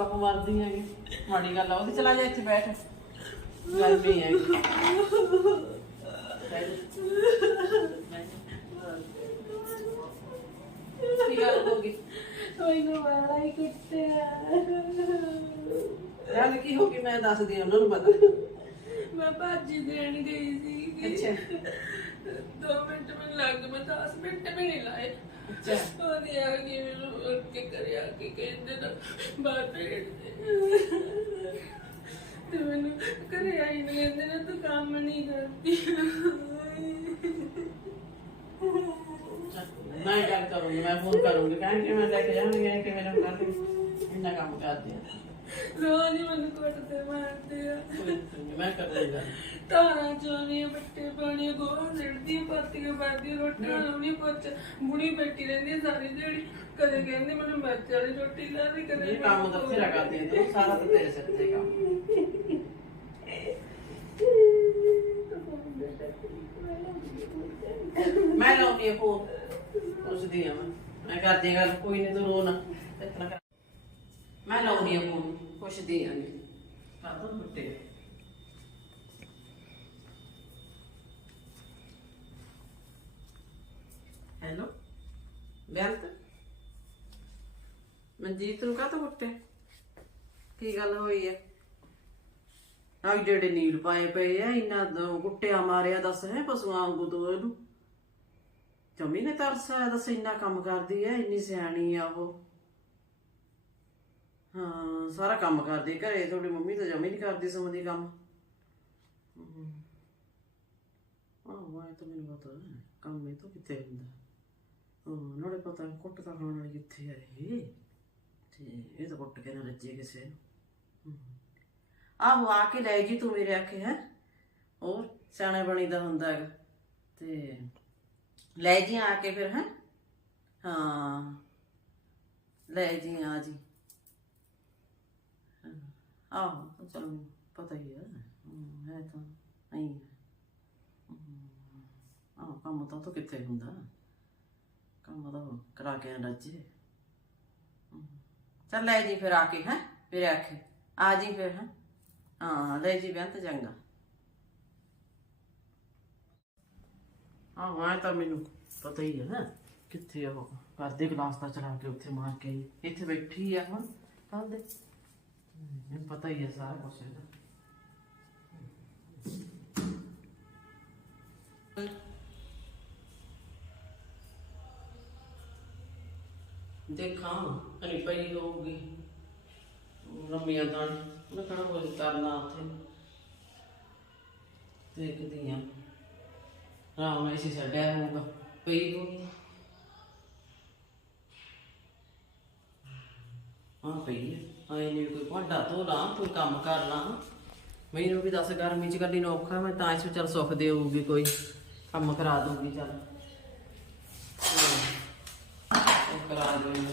ਖੱਪ ਮਰਦੀ ਹੈਗੀ। ਮਾੜੀ ਗੱਲ ਆ ਉਹਦੀ ਚਲਾ ਜਾ ਇੱਥੇ ਬੈਠ। ਗਰਮੀ ਹੈ ਕੀ ਗੱਲ ਹੋ ਗਈ? ਮੈਨੂੰ ਬੜਾ ਹੀ ਕੁੱਟਿਆ। ਗੱਲ ਕੀ ਹੋ ਗਈ ਮੈਂ ਦੱਸਦੀ ਹਾਂ ਉਹਨਾਂ ਨੂੰ ਪਤਾ। ਮੈਂ ਭਾਜੀ ਦੇਣ ਗਈ ਸੀ ਅੱਛਾ। ਦੋ ਮਿੰਟ ਮੈਨੂੰ ਲੱਗ ਮੈਂ 10 ਮਿੰਟ ਵੀ ਨਹੀਂ ਲਾਏ। ਉਹਨੇ ਆ ਕੇ ਮੈਨੂੰ ਉੱਠ ਕੇ ਕਰਿਆ ਕਿ ਕਹਿੰਦੇ ਨਾ ਬਾਹਰ ਭੇਜ ਤੇ ਮੈਨੂੰ ਘਰੇ ਆਈ ਨੂੰ ਕਹਿੰਦੇ ਨਾ, ਤੂੰ ਕੰਮ ਨਹੀਂ ਕਰਦੀ। ਮੈਂ ਗੱਲ ਕਰੂੰਗੀ ਮੈਂ ਫੋਨ ਕਰੂੰਗੀ ਕਹਿੰਦੇ ਮੈਂ ਲੈ ਕੇ ਜਾਵਾਂਗੀ ਕਿ ਮੇਰੇ ਨਾਲ ਇੰਨਾ ਕੰਮ ਕਰਦੇ ਆ। ਰੋਜ਼ ਹੀ ਮੈਨੂੰ ਕੁੱਟਦੇ ਮਾਰਦੇ ਆ। ਮੈਂ ਕਰੂੰਗੀ ਗੱਲ। ਤਾਰਾਂ ਚੋਣੀ ਬੱਟੇ ਪਾਣੀ ਗੋਹਾ ਸਿੜਦੀ ਪਾਤੀਆਂ ਪਾਦੀ ਰੋਟੀਆਂ ਲਾਉਣੀ ਪੁੱਛ ਬੁੜੀ ਬੈਠੀ ਰਹਿੰਦੀ ਆ ਸਾਰੀ ਦਿਹਾੜੀ। ਕਦੇ ਕਹਿੰਦੀ ਮੈਨੂੰ ਮਿਰਚ ਵਾਲੀ ਰੋਟੀ ਲਾ ਦੇ ਕਦੇ ਇਹ ਕੰਮ ਤਾਂ ਫੇਰਾ ਕਰਦੀ ਆ ਤੂੰ ਸਾਰਾ ਤਾਂ ਤੇਰੇ ਸਿਰ ਤੇ ਕੰਮ। ਮੈਂ ਲਾਉਂਦੀ ਆ ਫੋਨ। ਪੁੱਛਦੀ ਆ ਮੈਂ। ਮੈਂ ਕਰਦੀ ਗੱਲ, ਕੋਈ ਨਹੀਂ ਤੂੰ ਰੋ ਨਾ। ਇਤਨਾ ਕਰ। ਮੈਂ ਲਾਉਂਦੀ ਆ ਫੋਨ, ਪੁੱਛਦੀ ਆ ਨਹੀਂ ਕਾਹਤੋਂ ਫੁੱਟੇ। ਹੈਲੋ? ਬੈਂਤ ਮਨਜੀਤ ਨੂੰ ਕਾਹਤੋਂ ਕੁੱਟਿਆ ਕੀ ਗੱਲ ਹੋਈ ਹੈ ਆਹ ਜਿਹੜੇ ਨੀਲ ਪਾਏ ਪਏ ਆ, ਇੰਨਾ ਦ- ਕੁੱਟਿਆ ਮਾਰਿਆ ਦੱਸ ਹੈ ਪਸ਼ੂਆਂ ਵਾਂਗੂ ਤੂੰ ਇਹਨੂੰ? ਜਮੀ ਨੇ ਤਰਸ ਆਇਆ ਦੱਸ ਇੰਨਾ ਕੰਮ ਕਰਦੀ ਐ, ਇੰਨੀ ਸਿਆਣੀ ਆ ਉਹ। ਹਾਂ, ਸਾਰਾ ਕੰਮ ਕਰਦੀ ਘਰੇ, ਤੁਹਾਡੀ ਮੰਮੀ ਤਾਂ ਜਮੀ ਨਹੀਂ ਕਰਦੀ ਸਮਝਦੀ ਕੰਮ। ਆਹ ਵਾਹ ਤਾਂ ਮੈਨੂੰ ਪਤਾ ਕੰਮ ਇਹ ਤਾਂ ਕਿੱਥੇ ਹੁੰਦਾ। ਹਾਂ, ਨਾਲੇ ਪਤਾ ਕੁੱਟ ਤਾਂ ਖਾਣ ਵਾਲੀ ਕਿੱਥੇ ਆ ਇਹ। ਤੇ ਇਹ ਤਾਂ ਕੁੱਟ ਕੇ ਨਾ ਰੱਜੇ ਕਿਸੇ ਨੂੰ। ਆਹੋ, ਆ ਕੇ ਲੈ ਜੀ ਤੂੰ ਮੇਰੇ ਆਖੇ, ਹੈ। ਹੋਰ, ਸਿਆਣਾ ਬਣੀ ਦਾ ਹੁੰਦਾ ਹੈਗਾ। ਤੇ ਲੈ ਜੀ ਆ ਕੇ ਫਿਰ ਹੈ? ਹਾਂ। ਲੈ ਜੀ ਆ ਜੀ। ਹਾਂ, ਆਹੋ ਚਲ ਪਤਾ ਹੀ ਹੈ ਹੈ ਤਾਂ ਨਹੀਂ। ਆਹ ਕੰਮ ਤਾਂ ਤੋਂ ਕਿੱਥੇ ਹੁੰਦਾ? ਕੰਮ ਤਾਂ ਕਰਾ ਕੇ ਨਾ ਰੱਜੇ ਚੱਲ ਲੈ ਜੀ ਫਿਰ ਆ ਕੇ ਹੈ? ਮੇਰੇ ਆਖੇ। ਆ ਜੀ ਫਿਰ ਹੈ? ਹਾਂ ਲੈ ਜੀ ਬੇਅੰਤ ਚੰਗਾ। ਹਾਂ ਮੈਂ ਤਾਂ ਮੈਨੂੰ ਪਤਾ ਹੀ ਹੈ ਨਾ ਕਿੱਥੇ ਆ ਉਹ। ਕਰਦੇ ਗਲਾਸ ਦਾ ਚਲਾ ਕੇ ਉੱਥੇ ਮਾਰ ਕੇ ਆਈ। ਇੱਥੇ ਬੈਠੀ ਆ ਹੁਣ ਕੱਲ ਦੇ। ਮੈਨੂੰ ਪਤਾ ਹੀ ਹੈ ਸਾਰਾ ਕੁਝ ਇਹਦਾ। ਦੇਖਾਂ ਹਣੀ ਪਈ ਹੋਊਗੀ। ਰਮੀਆਂ ਤਾਂ ਉਹਨੇ ਕਿਹੜਾ ਕੁਝ ਕਰਨਾ ਉੱਥੇ। ਦੇਖਦੀ ਆ। ਰਾਮ ਨਾਲ ਇਸੇ ਛੱਡਿਆ ਹੋਊਗਾ ਪਈ ਹੋਊਗੀ ਹਾਂ ਪਈ ਆਏ ਨਹੀਂ ਕੋਈ ਭਾਂਡਾ ਧੋ ਲਾਂ ਕੋਈ ਕੰਮ ਕਰ ਲਾਂ ਮੈਨੂੰ ਵੀ ਦੱਸ ਗਰਮੀ ਚ ਗੱਡੀ ਨੂੰ ਮੈਂ ਤਾਂ ਇਸ ਵਿੱਚ ਚੱਲ ਸੁੱਖ ਦੇਊਗੀ ਕੋਈ ਕੰਮ ਕਰਾ ਦੂਗੀ ਚੱਲ ਉਹ ਕਰਾ ਦੂਗੀ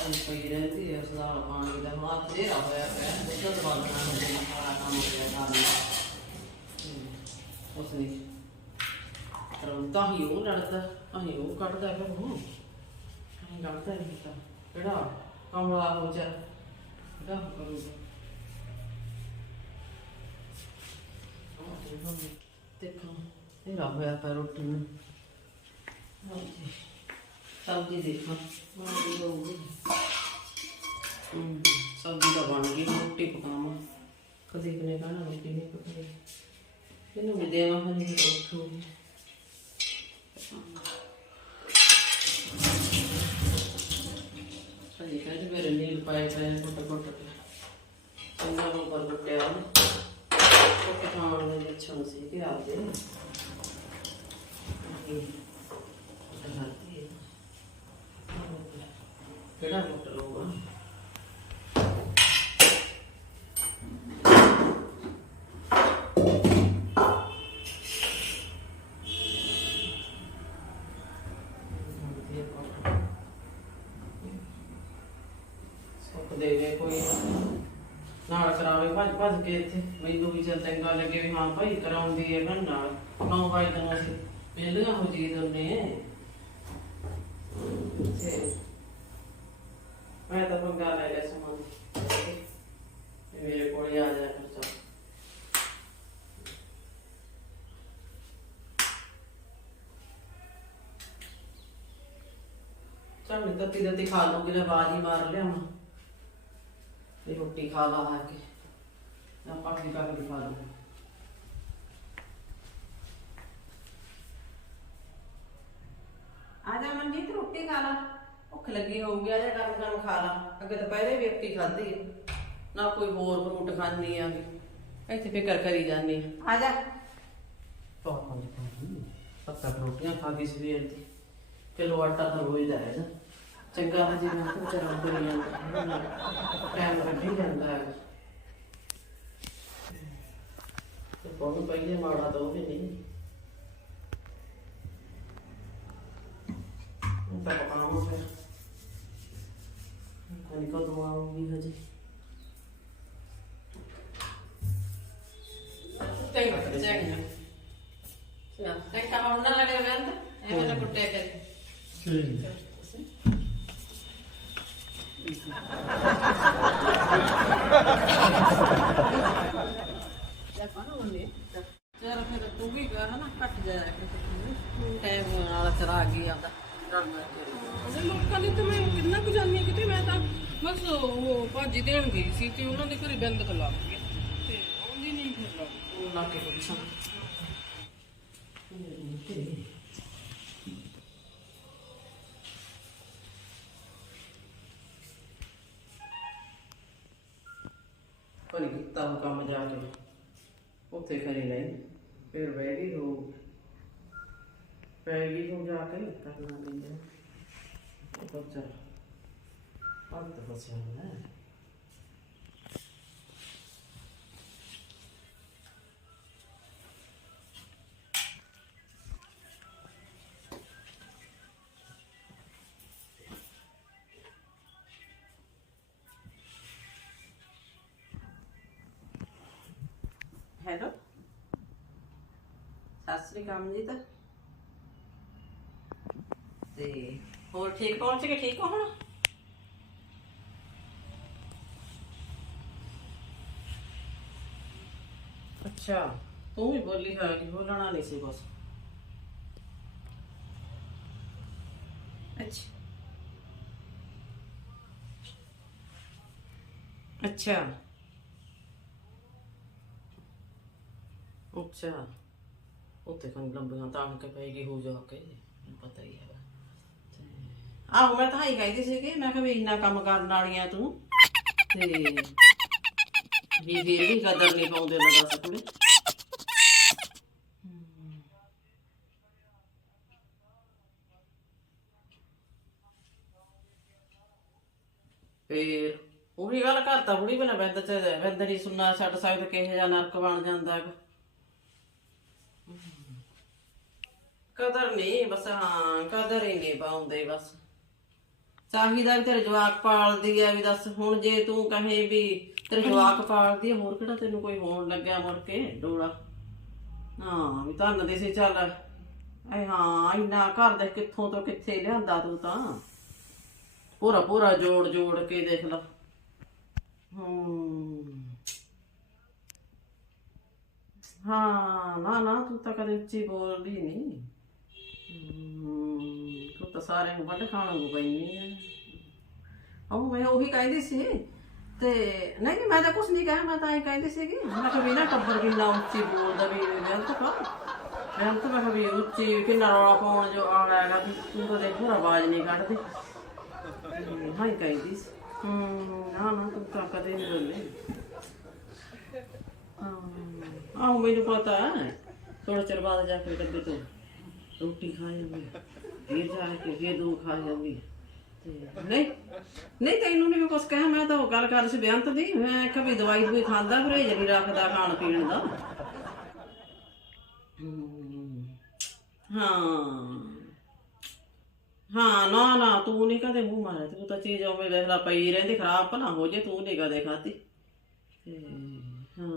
ਉਹ ਪਈ ਰਹਿੰਦੀ ਹੈ ਸਦਾ ਪਾਣੀ ਦਾ ਹੱਥ ਦੇ ਹੋਇਆ ਪਿਆ ਦੇਖੋ ਦਵਾਨਾ ਹੋ ਸਾਰਾ ਕੰਮ ਹੋ ਗਿਆ ਉਸ ਨੇ ਪਰ ਹੀ ਉਹ ਲੜਦਾ ਅਸੀਂ ਉਹ ਕੱਢਦਾ ਫਿਰ ਉਹ ਅਹੀਂ ਲੜਦਾ ਨਹੀਂ ਤਾਂ। ਕਿਹੜਾ ਕਮਲਾ ਹੋ ਜਾ। ਕਿਹੜਾ ਕਰੂਗਾ ਦੇਖੋ ਇਹ ਹੋਇਆ ਪਰ ਰੋਟੀ ਨੂੰ। ਹਾਂਜੀ ਸਬਜ਼ੀ ਦੇਖਾਂ। ਬਣਦੀ ਹੋਊਗੀ। ਸਬਜ਼ੀ ਤਾਂ ਬਣ ਗਈ, ਰੋਟੀ ਪਕਾਵਾਂ। ਕਦੇ ਕਨੇ ਕਹਣਾ ਰੋਟੀ ਨਹੀਂ ਪਕਾਈ। ਇਹਨੂੰ ਵੀ ਦੇਵਾਂ ਹਨੀ ਰੋਟੀ ਸਹੀ ਕਹਿੰਦੇ ਮੇਰੇ ਨੀਲ ਪਾਏ ਪਏ ਆ ਕੁੱਟ ਕੇ ਚੰਗਾ ਨੂੰ ਪਰ ਕੁੱਟਿਆ ਉਹਨੇ ਕੁੱਟ ਖਾਣ ਦੇ ਲੱਛਣ ਸੀ ਕਿ ਆਪਦੇ ਕਿਹੜਾ ਕੁੱਟ ਲਊਗਾ ਨਾਲ ਕਰਾਵੇ, ਭੱਜ ਭੱਜ ਕੇ ਇੱਥੇ। ਮੈਨੂੰ ਵੀ ਚੱਲ ਚੰਗਾ ਲੱਗੇ ਵੀ ਹਾਂ ਭਾਈ, ਕਰਾਉਂਦੀ ਹੈ ਮੈਂ ਨਾਲ। ਨੌ ਵਜੇ ਤੋਂ ਅਸੀਂ ਵਿਹਲੀਆਂ ਹੋ ਜੀ ਦੋਨੇ ਤੇ ਮੈਂ ਤਾਂ ਪੰਗਾ ਲੈ ਲਿਆ ਸਮਾਂ ਦੀ ਮੇਰੇ ਕੋਲ ਆ ਜਾ ਕਰ ਚੱਲ ਮੈਂ ਤਾਂ ਤੀਰੇ ਤੇ ਖਾ ਲੂੰਗੀ ਨਾ ਬਾਜ ਹੀ ਮਾਰ ਲਿਆ ਮੈਂ ਤੇ ਰੋਟੀ ਖਾ ਲਾ ਆ ਕੇ। ਨਾ ਪਾਣੀ ਕਾ ਕੇ ਖਾ ਲੂੰਗੀ ਆ ਜਾ ਮਨਜੀਤ ਰੋਟੀ ਖਾ ਲਾ। ਭੁੱਖ ਲੱਗੀ ਹੋਊਗੀ ਆ ਜਾ ਗਰਮ ਗਰਮ ਖਾ ਲਾ। ਅੱਗੇ ਤਾਂ ਪਹਿਲੇ ਵੀ ਰੋਟੀ ਖਾਧੀ ਹੈ ਨਾ ਕੋਈ ਹੋਰ ਫਰੂਟ ਖਾਣੀ ਆ। ਇੱਥੇ ਫਿਕਰ ਕਰੀ ਜਾਂਦੀ ਆ। ਆ ਜਾ। ਬਹੁਤ ਪੰਜ ਪੱਤਾ ਰੋਟੀਆਂ ਖਾ ਕੇ ਸਵੇਰ ਦੀ। ਕਿਲੋ ਆਟਾ ਤਾਂ ਰੋਜ਼ ਦਾ ਹੈ ਨਾ ਚੰਗਾ ਹਜੇ ਮੈਂ ਤਾਂ ਚਰਾਂ ਬਣੀ ਜਾਂਦਾ ਟਾਈਮ ਕੱਢੀ ਜਾਂਦਾ ਹੈ ਤੇ ਬਹੁਤ ਪਹਿਲੇ ਮਾੜਾ ਤਾਂ ਉਹ ਵੀ ਨਹੀਂ ਤਾਂ ਪਕਾਉਣਾ ਫਿਰ ਕਨੀ ਕਦੋਂ ਆਉਂਗੀ ਹਜੇ Tengo tengo. No, tengo una la garganta. Es una corteza. ਚਲ ਫਿਰ ਤੂੰ ਵੀ ਕਰ ਨਾ ਕੱਟ ਜਾਇਆ ਕਿ ਟਾਈਮ ਨਾਲ ਚਰਾ ਗਈ ਆਉਂਦਾ ਰਲ ਮਿਲ ਕੇ ਲੋਕਾਂ ਦੇ ਤੇ ਮੈਂ ਕਿੰਨਾ ਕੁ ਜਾਂਦੀ ਹਾਂ ਕਿਤੇ ਮੈਂ ਤਾਂ ਬਸ ਉਹ ਭਾਜੀ ਦੇਣ ਗਈ ਸੀ ਤੇ ਉਹਨਾਂ ਦੇ ਘਰੇ ਬੰਦ ਕਲਾ ਗਈ ਤੇ ਆਉਂਦੀ ਨਹੀਂ ਫਿਰ। ਲਾ ਕੇ ਪੁੱਛਾਂ। ਕੋਈ ਕੀਤਾ ਉਹ ਕੰਮ ਜਾ ਕੇ। ਉੱਥੇ ਕਰੀ ਨਹੀਂ ਫਿਰ ਬਹਿ ਗਈ ਹੋ। ਪੈ ਗਈ ਹੋ ਜਾ ਕੇ। ਕਰਨਾ ਨਹੀਂ ਹੈ ਉਹ ਬੱਚਾ ਅੱਜ ਤਾਂ ਨਾ ਸਤਿ ਸ੍ਰੀ ਅਕਾਲ ਜੀ ਤਾਂ ਤੇ ਹੋਰ ਠੀਕ ਪਹੁੰਚ ਕੇ ਠੀਕ ਹੋ ਹੁਣ? ਅੱਛਾ ਤੂੰ ਵੀ ਬੋਲੀ ਹੈ ਕਿ ਬੋਲਣਾ ਨਹੀਂ ਸੀ ਬਸ ਅੱਛਾ। ਅੱਛਾ। ਅੱਛਾ। ਉੱਥੇ ਕੰਨ ਲੰਬੀਆਂ ਤਾਣ ਕੇ ਪਏਗੀ ਹੋ ਜਾ ਕੇ ਮੈਨੂੰ ਪਤਾ ਹੀ ਹੈਗਾ। ਤੇ ਆਹੋ ਮੈਂ ਤਾਂ ਹੀ ਕਹਿੰਦੀ ਸੀ ਕਿ ਮੈਂ ਕਿਹਾ ਵੀ ਇੰਨਾ ਕੰਮ ਕਰਨ ਵਾਲੀਆਂ ਤੂੰ। ਤੇ ਵੀ ਵੀਰ ਵੀ ਕਦਰ ਨਹੀਂ ਪਾਉਂਦੇ ਲਗਾ ਸਕੂਲੇ ਫੇਰ ਉਹੀ ਗੱਲ ਕਰਤਾ ਬੁੜੀ ਬਣਾ ਬੰਦ ਚ ਬੰਦ ਨਹੀਂ ਸੁਣਨਾ ਛੱਡ ਸਕਦਾ ਕਿਹੋ ਜਿਹਾ ਨਰਕ ਬਣ ਜਾਂਦਾ। ਹੈਗਾ ਕਦਰ ਨਹੀਂ, ਬਸ ਹਾਂ, ਕਦਰ ਹੀ ਨਹੀਂ ਪਾਉਂਦੇ, ਬਸ। ਚਾਹੀਦਾ ਵੀ ਤੇਰੇ ਜਵਾਕ ਪਾਲਦੀ ਆ ਵੀ ਦੱਸ, ਹੁਣ ਜੇ ਤੂੰ ਕਹੇ ਵੀ ਤੇਰੇ ਜਵਾਕ ਪਾਲਦੀ ਆ, ਹੋਰ ਕਿਹੜਾ ਤੈਨੂੰ ਕੋਈ ਹੋਣ ਲੱਗਿਆ ਮੁੜ ਕੇ, ਡੋਲਾ? ਹਾਂ, ਵੀ ਧੰਨ ਦੇ ਸੀ, ਚੱਲ। ਐ ਹਾਂ, ਇੰਨਾ ਘਰ ਦੇ ਕਿੱਥੋਂ ਤੋਂ ਕਿੱਥੇ ਲਿਆਂਦਾ ਤੂੰ ਤਾਂ। ਪੂਰਾ ਪੂਰਾ ਜੋੜ ਜੋੜ ਕੇ ਦੇਖ ਲਾ। ਹੂੰ। ਹਾਂ, ਨਾ ਨਾ, ਤੂੰ ਤਾਂ ਕਦੇ ਉੱਚੀ ਬੋਲਦੀ ਨਹੀਂ। ਤੂੰ ਤਾਂ ਸਾਰਿਆਂ ਨੂੰ ਵੱਢ ਖਾਣ ਨੂੰ ਪੈਣੀ ਹੈ ਉਹ ਮੈਂ ਉਹੀ ਕਹਿੰਦੀ ਸੀ, ਤੇ ਨਹੀਂ ਨਹੀਂ ਮੈਂ ਤਾਂ ਕੁਝ ਨਹੀਂ ਕਿਹਾ, ਮੈਂ ਤਾਂ ਇਹ ਕਹਿੰਦੀ ਸੀਗੀ, ਮੈਂ ਕਿਹਾ ਵੀ ਨਾ ਟੱਬਰ ਕਿੰਨਾ ਉੱਚੀ ਬੋਲਦਾ ਵੀ ਬੇਅੰਤ ਕਾ ਬੇਅੰਤ ਮੈਂ ਕਿਹਾ ਵੀ ਉੱਚੀ ਕਿੰਨਾ ਰੌਲਾ ਪਾਉਣ ਜੋ ਆਉਣਾ ਹੈਗਾ ਵੀ ਤੂੰ ਤਾਂ ਦੇਖ ਆਵਾਜ਼ ਨਹੀਂ ਕੱਢਦੀ। ਹਾਂ ਹੀ ਕਹਿੰਦੀ ਸੀ। ਹੂੰ, ਨਾ ਨਾ, ਤੂੰ ਤਾਂ ਕਦੇ ਨਹੀਂ ਬੋਲੇ। ਹਾਂ ਮੈਨੂੰ ਪਤਾ ਹੈ ਥੋੜਾ ਚਿਰ ਬਾਅਦ ਜਾ ਕੇ ਡੱਬੇ ਤੋਂ। ਰੋਟੀ ਖਾ ਜਾਂਦੀ ਹੈ। ਜਾ ਕੇ ਫਿਰ ਦੋ ਖਾ ਜਾਂਦੀ ਤੇ ਨਹੀਂ ਨਹੀਂ ਤੈਨੂੰ ਨਹੀਂ ਮੈਂ ਕੁਛ ਕਹਿਆ ਮੈਂ ਤਾਂ ਉਹ ਗੱਲ ਕਰ ਸੀ ਬੇਅੰਤ ਦੀ। ਮੈਂ ਕਿਹਾ ਵੀ ਦਵਾਈ ਦਵਾਈ ਖਾਂਦਾ ਫਿਰ ਨਹੀਂ ਰੱਖਦਾ ਖਾਣ ਪੀਣ ਦਾ। ਹਾਂ। ਹਾਂ, ਨਾ ਨਾ, ਤੂੰ ਨਹੀਂ ਕਦੇ ਮੂੰਹ ਮਾਰਿਆ, ਤੂੰ ਤਾਂ ਚੀਜ਼ ਉਵੇਂ ਦੇਖ ਪਈ ਰਹਿੰਦੀ ਖਰਾਬ, ਭਲਾ ਹੋ ਜੇ, ਤੂੰ ਨਹੀਂ ਕਦੇ ਖਾਧੀ। ਹਾਂ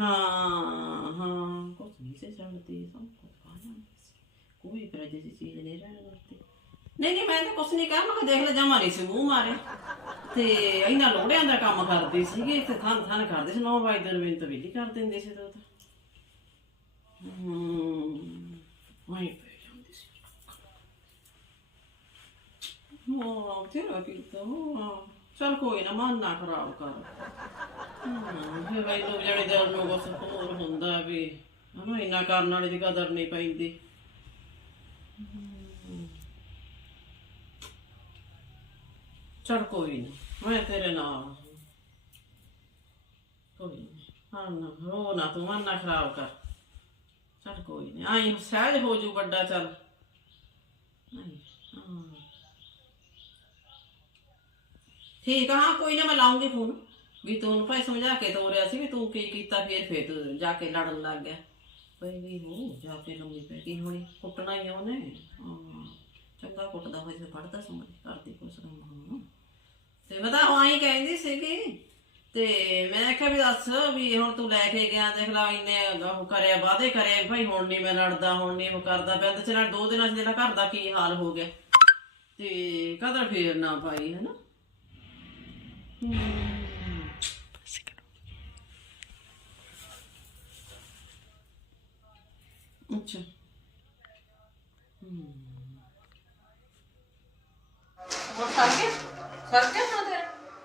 ਹਾਂ ਹਾਂ ਕੁਛ ਨਹੀਂ ਕੋਈ ਫਰਿੱਜ ਦੀ ਚੀਜ਼ ਨਹੀਂ ਰਹਿਣ ਵਾਸਤੇ ਨਹੀਂ ਨਹੀਂ, ਮੈਂ ਤਾਂ ਕੁਛ ਨਹੀਂ ਕਿਹਾ ਮੈਂ ਕਿਹਾ ਦੇਖ ਲੈ ਜਮਾ ਨਹੀਂ ਸੀ ਮੂੰਹ ਮਾਰਿਆ ਤੇ ਇਹਨਾਂ ਲੋੜਿਆਂ ਦਾ ਕੰਮ ਕਰਦੀ ਸੀਗੀ ਤੇ ਥਾਂ ਥਾਂ ਕਰਦੇ ਸੀ 9 ਵਜੇ ਦਿਨ ਮੈਨੂੰ ਤਾਂ ਵਿਹਲੀ ਕਰ ਦਿੰਦੇ ਸੀ ਤਾਂ ਹੂੰ ਮੈਂ ਪੈ ਜਾਂਦੀ ਸੀ। ਹਾਂ, ਤੇਰਾ ਕੀਤਾ ਹਾਂ। ਚਲ ਕੋਈ ਨਾ, ਮਨ ਨਾ ਖਰਾਬ ਕਰ। ਹੂੰ, ਫਿਰ ਮੈਨੂੰ ਜਿਹੜੇ ਦਿਲ ਨੂੰ ਕੁਛ ਹੋਰ ਹੁੰਦਾ ਵੀ ਹਨਾ ਇੰਨਾ ਕਰਨ ਵਾਲੇ ਦੀ ਕਦਰ ਨਹੀਂ ਪੈਂਦੀ। ਚਲ ਕੋਈ ਨਾ ਮੈਂ ਤੇਰੇ ਨਾਲ ਹਾਂ। ਕੋਈ ਨਾ ਹਾਂ ਨਾ ਰੋ ਨਾ ਤੂੰ ਮਨ ਨਾ ਖਰਾਬ ਕਰ। ਚਲ ਕੋਈ ਨਹੀਂ ਆਈ ਸਹਿਜ ਹੋ ਜੂ ਵੱਡਾ ਚਲ। ਆਈ, ਹਾਂ। ਠੀਕ ਆ ਹਾਂ ਕੋਈ ਨਾ ਮੈਂ ਲਾਉਂਗੀ ਫੋਨ। ਵੀ ਤੂੰ ਉਹਨੂੰ ਭਾਈ ਸਮਝਾ ਕੇ ਤੋਰਿਆ ਸੀ ਵੀ ਤੂੰ ਕੀ ਕੀਤਾ ਫੇਰ ਫੇਰ ਤੂੰ ਜਾ ਕੇ ਲੜਨ ਲੱਗ ਗਿਆ। ਪਈ ਵੀ ਹੋ ਜਾ ਕੇ ਲੰਮੀ ਪੈ ਗਈ ਹੋਣੀ, ਕੁੱਟਣਾ ਹੀ ਆ ਉਹਨੇ। ਹਾਂ, ਚੰਗਾ ਕੁੱਟਦਾ ਹੋਇਆ ਜੇ ਪੜਦਾ ਸਮਝ ਕਰਦੀ ਕੁਛ ਕੰਮ ਹਾਂ ਤੇ ਮੈਂ ਤਾਂ ਹਾਂ ਕਹਿੰਦੀ ਸੀਗੀ, ਤੇ ਮੈਂ ਕਿਹਾ ਵੀ ਦੱਸ ਵੀ ਹੁਣ ਤੂੰ ਲੈ ਕੇ ਗਿਆ, ਦੇਖ ਲਾ ਇੰਨੇ ਉਹ ਕਰਿਆ, ਵਾਅਦੇ ਕਰੇ ਭਾਈ ਹੁਣ ਨਹੀਂ ਮੈਂ ਲੜਦਾ, ਹੁਣ ਨਹੀਂ ਉਹ ਕਰਦਾ ਪਿਆ। ਤੇ ਚਲਾ ਦੋ ਦਿਨਾਂ ਚ ਜਿਹੜਾ ਘਰ ਦਾ ਕੀ ਹਾਲ ਹੋ ਗਿਆ। ਤੇ ਕਦਰ ਫੇਰ ਨਾ ਪਾਈ ਹੈ। ਨਾ ਅੱਛਾ ਉਹ ਸਰ ਕੇ ਸਰ ਕੇ ਨਾ ਤੇਰਾ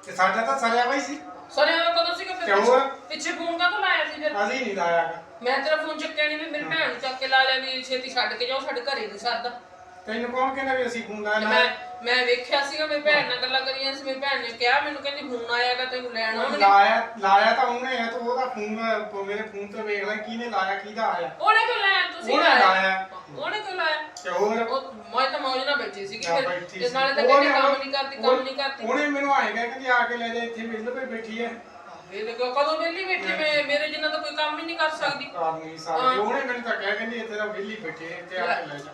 ਤੇ ਸਾਡਾ ਤਾਂ ਸਰਿਆ ਬਾਈ ਸੀ। ਸਰੇ ਉਹ ਕਦੋਂ ਸੀਗਾ ਫਿਰ ਕਿਉਂ ਆ? ਪਿੱਛੇ- ਪਿੱਛੇ ਫੋਨ ਕਾ ਲਾਇਆ ਸੀ ਫਿਰ? ਅਸੀਂ ਨਹੀਂ ਲਾਇਆ ਗਾ। ਮੈਂ ਤੇਰਾ ਫੋਨ ਚੱਕਿਆ ਨਹੀਂ ਵੀ ਮੇਰੀ ਭੈਣ ਨੂੰ ਚੱਕ ਕੇ ਲਾ ਲਿਆ ਵੀ ਛੇਤੀ ਛੱਡ ਕੇ ਜਾਓ ਸਾਡੇ ਘਰੇ ਨਹੀਂ ਸਰਦਾ। ਤੈਨੂੰ ਕੌਣ ਕਹਿੰਦਾ ਵੀ ਅਸੀਂ ਫੋਨ ਤੇ ਲਾ ਮੈਂ ਮੈਂ ਵੇਖਿਆ ਸੀਗਾ ਮੇਰੀ ਭੈਣ ਨਾਲ ਗੱਲਾਂ ਕਰੀਆਂ ਸੀ ਮੇਰੀ ਭੈਣ ਨੇ ਕਿਹਾ ਮੈਨੂੰ ਕਹਿੰਦੀ ਫੋਨ ਆਇਆਗਾ ਤੈਨੂੰ ਲੈਣ ਆਉਣਗੇ। ਲਾਇਆ ਲਾਇਆ ਤਾਂ ਉਹਨੇ ਆ ਤੂੰ ਉਹਦਾ ਫੋਨ ਮੇਰੇ ਫੋਨ ਤੇ ਵੇਖ ਲੈ ਕਿਹਨੇ ਲਾਇਆ ਕਿਹਦਾ ਆਇਆ। ਉਹਨੇ ਕਿਉਂ ਲਾਇਆ? ਤੁਸੀਂ ਉਹਨੇ ਲਾਇਆ। ਉਹਨੇ ਕਿਉਂ ਲਾਇਆ? ਤੇ ਹੋਰ? ਉਹ ਮੈਂ ਤਾਂ ਮੌਜ ਨਾਲ ਬੈਠੀ ਸੀਗੀ ਆ ਫਿਰ ਬੈਠੀ ਤੇ ਸੀ। ਨਾਲੇ ਤਾਂ ਉਹਨੇ ਕਹਿੰਦੀ ਕੰਮ ਨਹੀਂ ਕਰਦੀ ਕੰਮ ਨਹੀਂ ਕਰਦੀ। ਉਹਨੇ ਮੈਨੂੰ ਆਏਗਾ ਕਿ ਆ ਕੇ ਲੈ ਜਾ ਇੱਥੇ ਮਿਲ ਲਵੇ ਬੈਠੀ ਹੈ ਇਹ ਦੇਖੋ ਕਦੋਂ ਵਿਹਲੀ ਬੈਠੀ? ਮੈਂ ਮੇਰੇ ਜਿੰਨਾ ਤਾਂ ਕੋਈ ਕੰਮ ਹੀ ਨਹੀਂ ਕਰ ਸਕਦੀ। ਕਰ ਨਹੀਂ ਸਕਦੀ ਉਹਨੇ ਮੈਨੂੰ ਤਾਂ ਕਿਹਾ ਕਹਿੰਦੀ ਇੱਥੇ ਤਾਂ ਵਿਹਲੀ ਬੈਠੀ ਹੈ ਇੱਥੇ ਆ ਕੇ ਲੈ ਜਾ।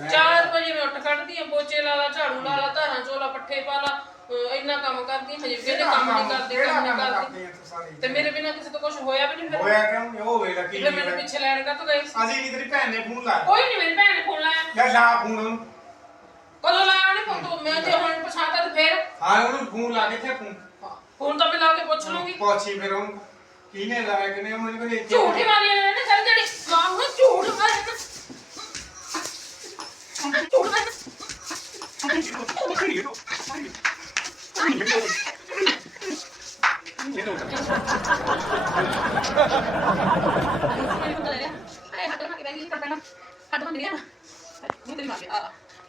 4 ਵਜੇ ਮੈਂ ਉੱਠ ਖੜਦੀ ਆ ਪੋਚੇ ਲਾ ਲਾ ਝਾੜੂ ਲਾ ਲਾ ਧਾਰਾਂ ਚੋਲਾ ਪੱਠੇ ਪਾ ਲਾ ਅਹ ਇੰਨਾ ਕੰਮ ਕਰਦੀ ਹਜੇ ਵੀ ਕਹਿੰਦੇ ਕੰਮ ਨਹੀਂ ਕਰਦੀ ਕੰਮ ਨਹੀਂ ਕਰਦੀ। ਤੂੰ ਸਾਰੀ ਤੇ ਮੇਰੇ ਬਿਨਾਂ ਕਿਸੇ ਤੋਂ ਕੁਝ ਹੋਇਆ ਵੀ ਨਹੀਂ ਫਿਰ। ਹੋਇਆ ਕਿਉਂ ਉਹ ਵੇਖ ਲੈ ਕੀ ਫਿਰ ਮੈਨੂੰ ਪਿੱਛੇ ਲੈਣ ਕਾ ਗਏ ਸੀ? ਅਸੀਂ ਨਹੀਂ ਤੇਰੀ ਭੈਣ ਨੇ ਫੋਨ ਲਾਇਆ। ਕੋਈ ਨਹੀਂ ਮੇਰੀ ਭੈਣ ਨੇ ਫੋਨ ਲਾਇਆ। ਲੈ ਲਾ ਫੋਨ ਉਹਨੂੰ। ਕਦੋਂ ਲਾਇਆ ਉਹਨੇ ਫੋਨ? ਤੋਂ ਮੈਂ ਜੇ ਹੁਣ ਪਛਾਤਾ ਤੇ ਫੇਰ। ਹਾਂ ਉਹਨੂੰ ਫੋਨ ਲਾ ਕੇ ਇੱਥੇ ਫੋਨ। ਫੋਨ ਤਾਂ ਮੈਂ ਲਾ ਕੇ ਪੁੱਛ ਲੂੰਗੀ। ਪੁੱਛੀ ਫਿਰ ਉਹਨੂੰ। ਕਿਹਨੇ ਲਾਇਆ ਕਿਨੇ ਮੈਨੂੰ ਕਹਿੰਦੇ ਝੂਠ ਮਾਰੀ ਨੇ ਚੱਲ ਜਿਹੜੀ ਮਾਂ ਨੂੰ ਝੂਠ ਮਾਰੀ ਨਾ ਝੂਠ ਮਾਰੀ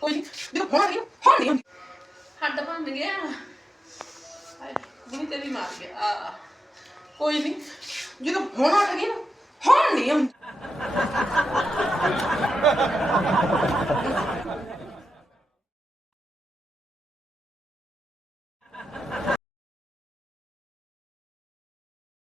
ਕੋਈ ਨਹੀਂ ਦੇਖੋ ਫੋਨ ਨਹੀਂ ਫੋਨ ਨਹੀਂ ਹੱਡ ਬਣ ਗਿਆ ਨਹੀਂ ਤੇਰੀ ਮਾਰ ਗਿਆ ਆ ਕੋਈ ਨਹੀਂ ਜਦੋਂ ਹੁਣ ਉੱਠ ਗਈ ਨਾ ਹੁਣ ਨਹੀਂ ਹੁੰਦੀ